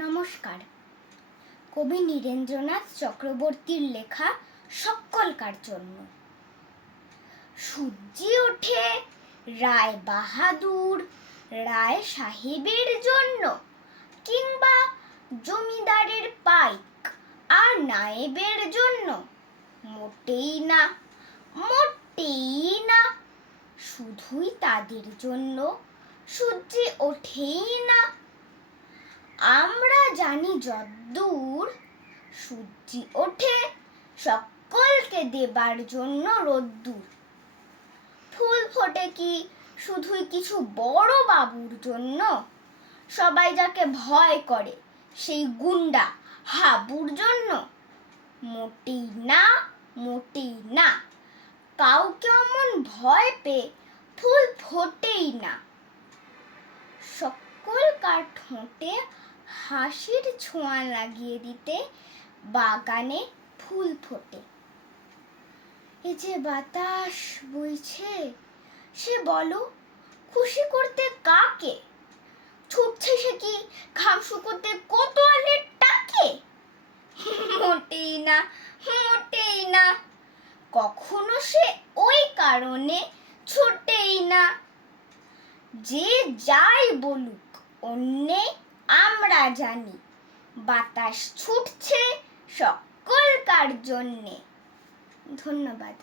নমস্কার। কবি নীরেন্দ্রনাথ চক্রবর্তীর লেখা সকলকার জন্য। সূর্যি ওঠে রায় বাহাদুর রায় সাহেবের জন্য, কিংবা জমিদারের পাইক আর নায়েবের জন্য? মোটেই না, মোটেই না। শুধুই তাদের জন্য সূর্যি ওঠেই না। আমরা জানি যদ্দূর, সূর্যি ওঠে সকলকে দেবার জন্য রোদ্দুর। ফুল ফোটে কি শুধুই কিছু বড় বাবুর জন্য? সবাই যাকে ভয় করে সেই গুন্ডা হাবুর জন্য? মোটেই না, মোটেই না। কাউকে অমন ভয় পেয়ে ফুল ফোটেই না। সকলকার ঠোঁটে হাসির ছোঁয়া লাগিয়ে দিতে বাগানে ফুল ফোটে। এ যে বাতাস বইছে, সে বলো খুশি করতে কাকে? ছুটছে সে কি ঘাম শুকোতে কোতোয়ালের টাকে? মোটেই না, মোটেই না। কখনো সে ওই কারণে ছোটেই না। যে যাই বলুক অন্যে, আমরা জানি বাতাস ছুটছে সকলকার জন্যে। ধন্যবাদ।